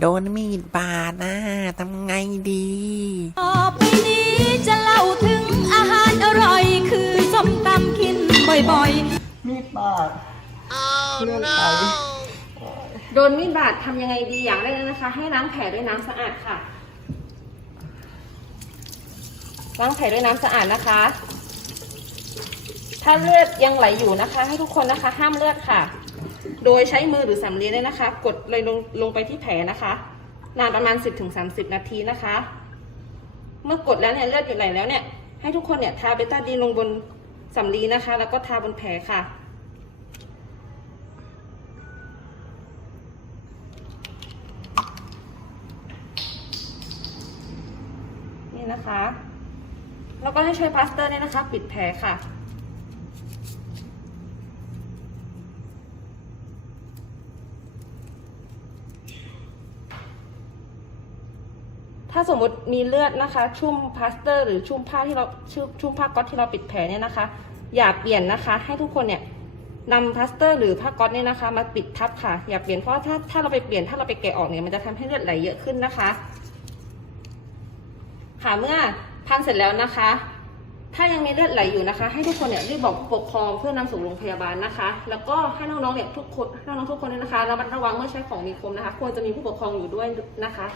โดนมีดบาดนะทำไงดีต่อไปนี้จะเล่าถึงอาหารอร่อย คือส้มตำกินบ่อยๆ มีดบาดเลือดไหลโดนมีดบาดทำยังไงดีอย่างแรกเลยนะคะ ให้ล้างแผลด้วยน้ำสะอาดค่ะ ล้างแผลด้วยน้ำสะอาดนะคะ ถ้าเลือดยังไหลอยู่นะคะ ให้ทุกคนนะคะ ห้ามเลือดค่ะ โดยใช้มือหรือสำลีเลยนะคะ กดเลยลงลงไปที่แผลนะคะ นานประมาณ 10-30 นาทีนะคะ เมื่อกดแล้วเนี่ยเลือดหยุดไหลแล้วเนี่ยให้ทุกคนเนี่ยทาเบต้าดีนลงบนสำลีนะคะ แล้วก็ทาบนแผลค่ะนี่นะคะ แล้วก็ให้ใช้พลาสเตอร์เนี่ยนะคะ ปิดแผลค่ะ ถ้าสมมติมีเลือดนะคะ ชุ่มพลาสเตอร์ หรือชุ่มผ้าที่เราชุ่มชุ่มผ้าก๊อตที่เราปิดแผลเนี่ยนะคะ อย่าเปลี่ยนนะคะ ให้ทุกคนเนี่ยนำพลาสเตอร์ หรือผ้าก๊อตเนี่ยนะคะ มาปิดทับค่ะ อย่าเปลี่ยนเพราะถ้าถ้าเราไปเปลี่ยนถ้าเราไปแกะออกเนี่ยมันจะทำให้เลือดไหลเยอะขึ้นนะคะ ค่ะเมื่อพันเสร็จแล้วนะคะ ถ้ายังมีเลือดไหลอยู่นะคะ ให้ทุกคนเนี่ยรีบบอกปกครองเพื่อนำส่งโรงพยาบาลนะคะ แล้วก็ให้น้องๆเนี่ยทุกคนน้องๆทุกคนเนี่ยนะคะระมัดระวังเมื่อใช้ของมีคมนะคะ ควรจะมีผู้ปกครองอยู่ด้วยนะคะ